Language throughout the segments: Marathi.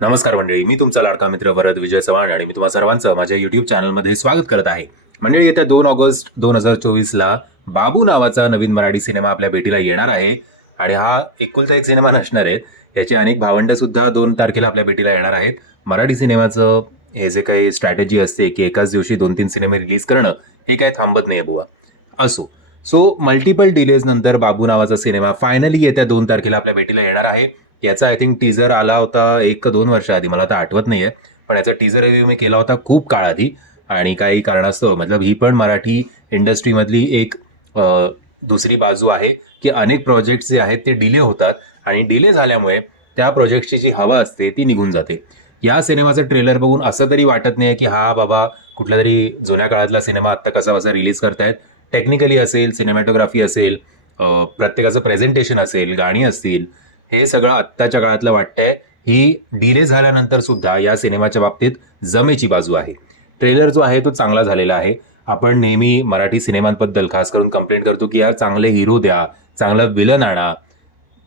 नमस्कार मंडळी मी तुमचा लाडका मित्र वरद विजय चव्हाण आणि मी तुम्हा सर्वांचं माझ्या युट्यूब चॅनलमध्ये स्वागत करत आहे. मंडळी येत्या दोन ऑगस्ट दोन हजार चोवीसला बाबू नावाचा नवीन मराठी सिनेमा आपल्या भेटीला येणार आहे आणि हा एकुलता एक सिनेमा नसणार आहे. याचे अनेक भावंड सुद्धा दोन तारखेला आपल्या भेटीला येणार आहेत. मराठी सिनेमाचं हे जे काही स्ट्रॅटेजी असते की एकाच दिवशी दोन तीन सिनेमे रिलीज करणं हे काय थांबत नाही बुवा. असो. सो मल्टिपल डिलेज नंतर बाबू नावाचा सिनेमा फायनली येत्या दोन तारखेला आपल्या भेटीला येणार आहे. याचा आय थिंक टीजर आला होता एक दोन वर्ष आधी. मला आता आठवत नाहीये. पण याचा टीजर रिव्ह्यू मी केला होता खूप काळ आधी. आणि काही कारणास्तव मतलब ही पण मराठी इंडस्ट्रीमधली एक दुसरी बाजू आहे की अनेक प्रोजेक्ट जे आहेत ते डिले होतात. आणि डिले झाल्यामुळे त्या प्रोजेक्टची जी हवा असते ती निघून जाते. या सिनेमाचं ट्रेलर बघून असं तरी वाटत नाही की हा बाबा कुठल्या तरी जुन्या काळातला सिनेमा आत्ता कसा कसा रिलीज करतायत. टेक्निकली असेल सिनेमॅटोग्राफी असेल प्रत्येकाचं प्रेझेंटेशन असेल गाणी असतील हे सगळं आत्ताच्या काळातलं वाटतंय. ही डिले झाल्यानंतर सुद्धा या सिनेमाच्या बाबतीत जमेची बाजू आहे. ट्रेलर जो आहे तो चांगला झालेला आहे. आपण नेहमी मराठी सिनेमांबद्दल खास करून कंप्लेंट करतो की यार चांगले हिरो द्या चांगलं विलन आणा.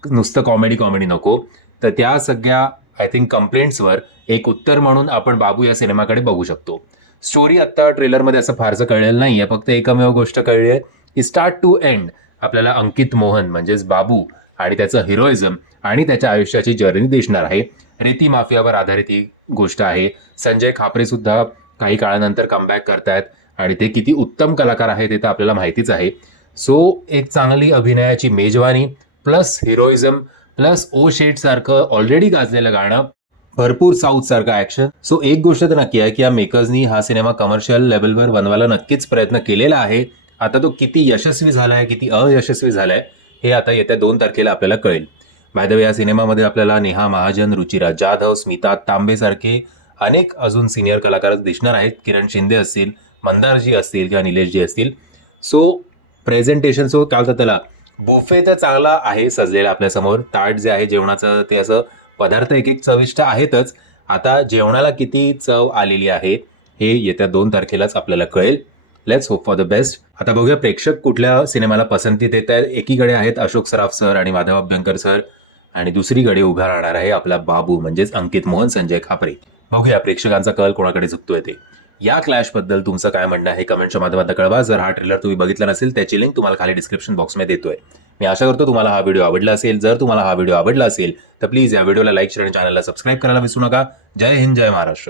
नुसतं कॉमेडी कॉमेडी नको. तर त्या सगळ्या आय थिंक कंप्लेंट्सवर एक उत्तर म्हणून आपण बाबू या सिनेमाकडे बघू शकतो. स्टोरी आत्ता ट्रेलरमध्ये असं फारसं कळलेलं नाही आहे फक्त एकमेव गोष्ट कळली आहे की स्टार्ट टू एंड आपल्याला अंकित मोहन म्हणजेच बाबू आणि त्याचं हिरोइझम आणि त्याच्या आयुष्याची जर्नी दिसणार आहे. रेती माफियावर आधारित ही गोष्ट आहे. संजय खापरे सुद्धा काही काळानंतर कमबॅक करतायत आणि ते किती उत्तम कलाकार आहेत ते तर आपल्याला माहितीच आहे. सो एक चांगली अभिनयाची मेजवानी प्लस हिरोइझम प्लस ओ शेट सारखं ऑलरेडी गाजलेलं गाणं भरपूर साऊथ सारखं ऍक्शन सो एक गोष्ट तर नक्की आहे की या मेकर्सनी हा सिनेमा कमर्शियल लेवलवर बनवायला नक्कीच प्रयत्न केलेला आहे. आता तो किती यशस्वी झालाय किती अयशस्वी झालाय हे आता येत्या दोन तारखेला आपल्याला कळेल. बाय या सिनेमामध्ये आपल्याला नेहा महाजन रुचिरा जाधव स्मिता तांबेसारखे अनेक अजून सिनियर कलाकार दिसणार आहेत. किरण शिंदे असतील मंदारजी असतील किंवा निलेशजी असतील. सो प्रेझेंटेशन सो काय होतं त्याला बुफे तर चांगला आहे सजलेला आपल्यासमोर ताट जे आहे जेवणाचं ते असं पदार्थ एक एक चविष्ट आहेतच. आता जेवणाला किती चव आलेली आहे हे येत्या दोन तारखेलाच आपल्याला कळेल. Let's hope for the best आता बघूया प्रेक्षक कुठल्या सिनेमाला पसंती देत आहेत. एकीकडे आहेत अशोक सराफ सर आणि माधव अभ्यंकर सर. आणि दुसरीकडे उभा राहणार आहे आपला बाबू म्हणजेच अंकित मोहन संजय खापरे. बघूया प्रेक्षकांचा कल कोणाकडे झुकतोय ते. या क्लॅशबद्दल तुमचं काय म्हणणं आहे? कमेंटच्या माध्यमात कळवा. जर हा ट्रेलर तुम्ही बघितला नसेल त्याची लिंक तुम्हाला खाली डिस्क्रिप्शन बॉक्समध्ये देतोय. मी आशा करतो तुम्हाला हा व्हिडिओ आवडला असेल. जर तुम्हाला हा व्हिडिओ आवडला असेल तर प्लीज या व्हिडिओला लाईक शेअर आणि चॅनलला सबस्क्राईब करायला विसरू नका. जय हिंद जय महाराष्ट्र.